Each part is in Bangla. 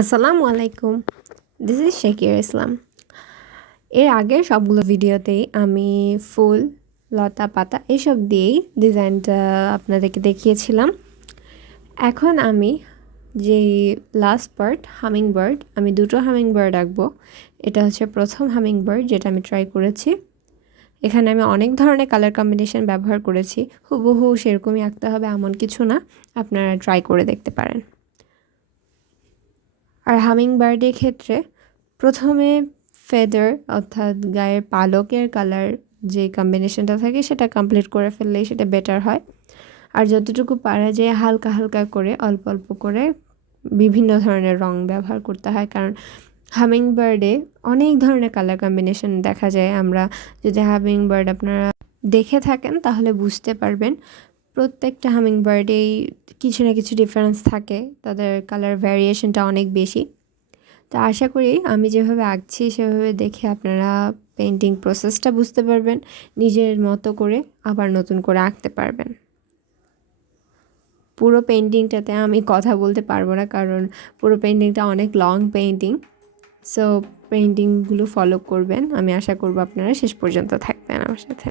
আসসালামু আলাইকুম। দিস ইজ শাকির ইসলাম। এর আগের সবগুলো ভিডিওতেই আমি ফুল, লতা পাতা এসব দিয়েই ডিজাইনটা আপনাদেরকে দেখিয়েছিলাম। এখন আমি যেই লাস্ট পার্ট হামিংবার্ড, আমি দুটো হামিংবার্ড আঁকবো। এটা হচ্ছে প্রথম হামিংবার্ড যেটা আমি ট্রাই করেছি। এখানে আমি অনেক ধরনের কালার কম্বিনেশন ব্যবহার করেছি। হুবহু সেরকমই আঁকতে হবে এমন কিছু না, আপনারা ট্রাই করে দেখতে পারেন। আর হামিংবার্ডের ক্ষেত্রে প্রথমে ফেদার অর্থাৎ গায়ের পালকের কালার যে কম্বিনেশনটা থাকে সেটা কমপ্লিট করে ফেললেই সেটা বেটার হয়। আর যতটুকু পারা যায় হালকা হালকা করে অল্প অল্প করে বিভিন্ন ধরনের রং ব্যবহার করতে হয়, কারণ হামিংবার্ডে অনেক ধরনের কালার কম্বিনেশন দেখা যায়। আমরা যদি হামিংবার্ড আপনারা দেখে থাকেন তাহলে বুঝতে পারবেন প্রত্যেকটা হামিংবার্ডেই কিছু না কিছু ডিফারেন্স থাকে, তাদের কালার ভ্যারিয়েশনটা অনেক বেশি। তো আশা করি আমি যেভাবে আঁকছি সেভাবে দেখে আপনারা পেন্টিং প্রসেসটা বুঝতে পারবেন, নিজের মতো করে আবার নতুন করে আঁকতে পারবেন। পুরো পেন্টিংটাতে আমি কথা বলতে পারবো না, কারণ পুরো পেন্টিংটা অনেক লং পেন্টিং। সো পেন্টিংগুলো ফলো করবেন, আমি আশা করব আপনারা শেষ পর্যন্ত থাকবেন আমার সাথে।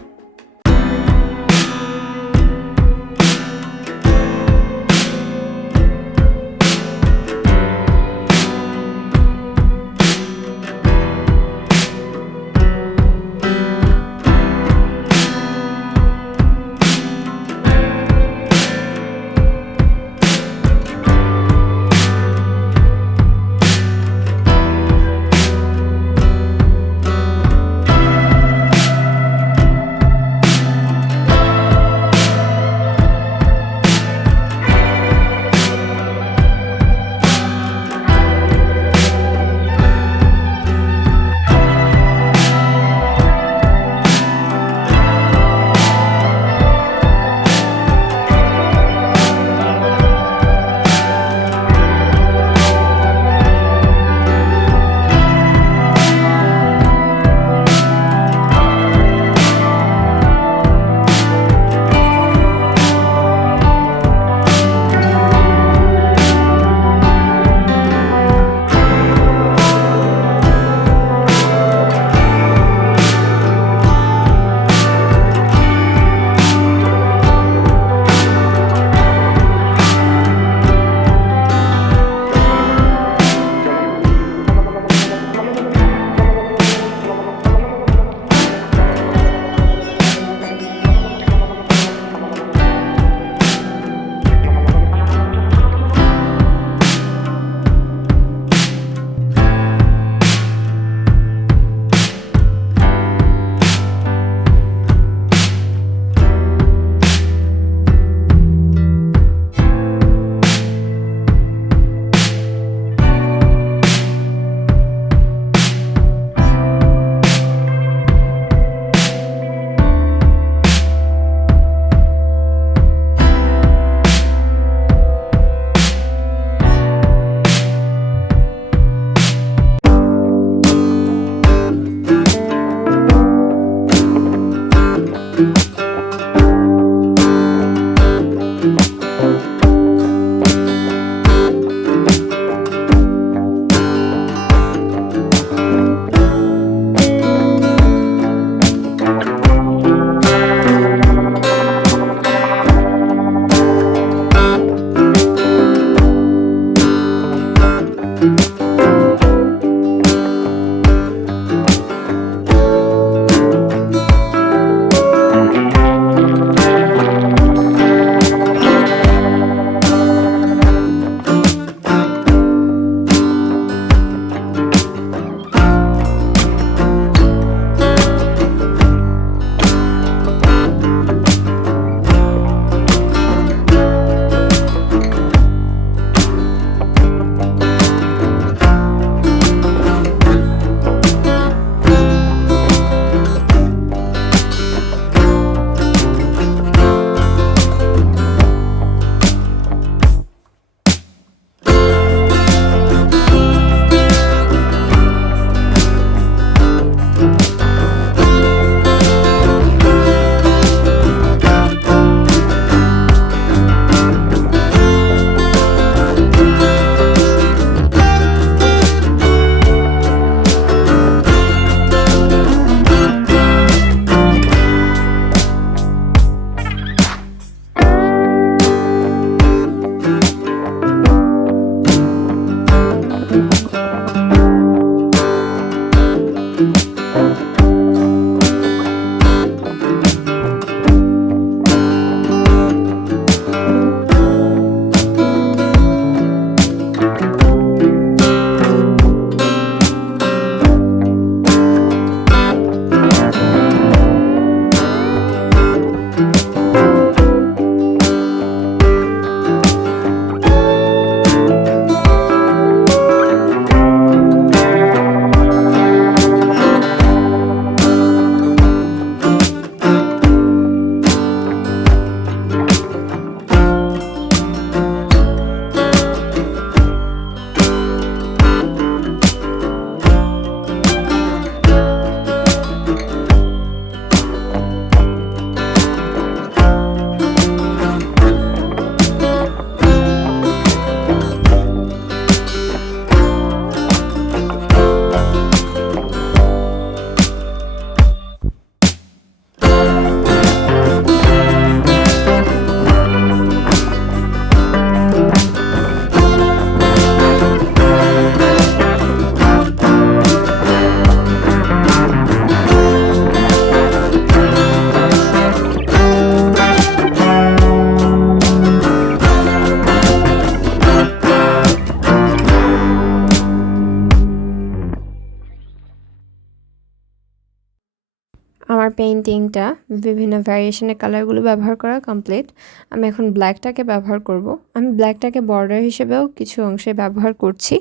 আমার পেইন্টিংটা বিভিন্ন ভ্যারিয়েশনের কালারগুলো ব্যবহার করা কমপ্লিট। আমি এখন ব্ল্যাকটাকে ব্যবহার করব। আমি ব্ল্যাকটাকে বর্ডার হিসেবেও কিছু অংশে ব্যবহার করছি।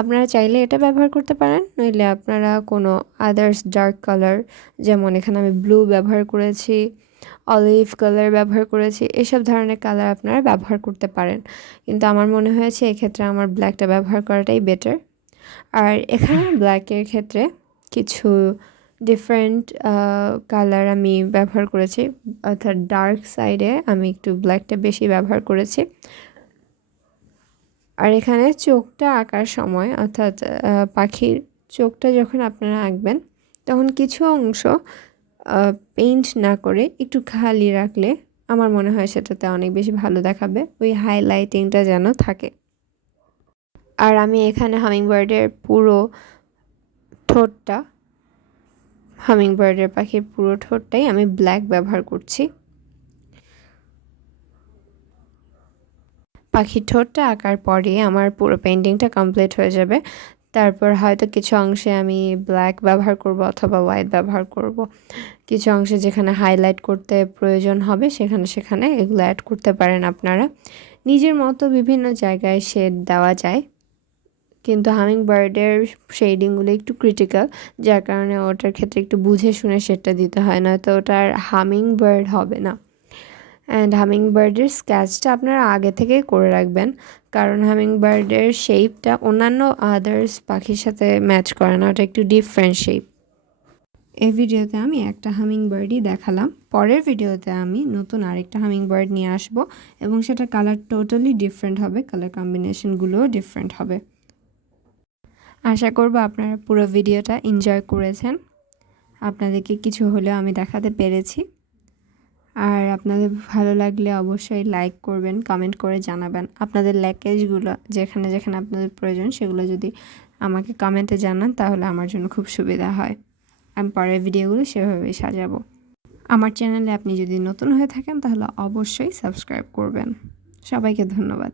আপনারা চাইলে এটা ব্যবহার করতে পারেন, নইলে আপনারা কোনো আদার্স ডার্ক কালার, যেমন এখানে আমি ব্লু ব্যবহার করেছি, অলিভ কালার ব্যবহার করেছি, এসব ধরনের কালার আপনারা ব্যবহার করতে পারেন। কিন্তু আমার মনে হয়েছে এক্ষেত্রে আমার ব্ল্যাকটা ব্যবহার করাটাই বেটার। আর এখানে ব্ল্যাকের ক্ষেত্রে কিছু ডিফারেন্ট কালার আমি ব্যবহার করেছি, অর্থাৎ ডার্ক সাইডে আমি একটু ব্ল্যাকটা বেশি ব্যবহার করেছি। আর এখানে চোখটা আঁকার সময়, অর্থাৎ পাখির চোখটা যখন আপনারা আঁকবেন তখন কিছু অংশ পেইন্ট না করে একটু খালি রাখলে আমার মনে হয় সেটাতে অনেক বেশি ভালো দেখাবে, ওই হাইলাইটিংটা যেন থাকে। আর আমি এখানে হামিংবার্ডের পুরো ঠোঁটটা, হামিংবার্ডের পাখির পুরো ঠোঁটটাই আমি ব্ল্যাক ব্যবহার করছি। পাখির ঠোঁটটা আঁকার পরে আমার পুরো পেইন্টিংটা কমপ্লিট হয়ে যাবে। তারপর হয়তো কিছু অংশে আমি ব্ল্যাক ব্যবহার করব অথবা হোয়াইট ব্যবহার করব। কিছু অংশে যেখানে হাইলাইট করতে প্রয়োজন হবে সেখানে এগুলো অ্যাড করতে পারেন আপনারা। নিজের মতো বিভিন্ন জায়গায় শেড দেওয়া যায়, কিন্তু হামিংবার্ডের শেডিংগুলো একটু ক্রিটিক্যাল, যার কারণে ওটার ক্ষেত্রে একটু বুঝে শুনে শেডটা দিতে হয়, নয়তো ওটার হামিংবার্ড হবে না। অ্যান্ড হামিংবার্ডের স্কেচটা আপনারা আগে থেকেই করে রাখবেন, কারণ হামিংবার্ডের শেপটা অন্যান্য আদার্স পাখির সাথে ম্যাচ করে না, ওটা একটু ডিফারেন্ট শেপ। এই ভিডিওতে আমি একটা হামিংবার্ডই দেখালাম, পরের ভিডিওতে আমি নতুন আরেকটা হামিংবার্ড নিয়ে আসব এবং সেটার কালার টোটালি ডিফারেন্ট হবে, কালার কম্বিনেশনগুলোও ডিফারেন্ট হবে। আশা করব আপনারা পুরো ভিডিওটা এনজয় করেছেন, আপনাদেরকে কিছু হলেও আমি দেখাতে পেরেছি। আর আপনাদের ভালো লাগলে অবশ্যই লাইক করবেন, কমেন্ট করে জানাবেন আপনাদের ল্যাকেজগুলো, যেখানে যেখানে আপনাদের প্রয়োজন সেগুলো যদি আমাকে কমেন্টে জানান তাহলে আমার জন্য খুব সুবিধা হয়। আমি পরের ভিডিওগুলো সেভাবেই সাজাবো। আমার চ্যানেলে আপনি যদি নতুন হয়ে থাকেন তাহলে অবশ্যই সাবস্ক্রাইব করবেন। সবাইকে ধন্যবাদ।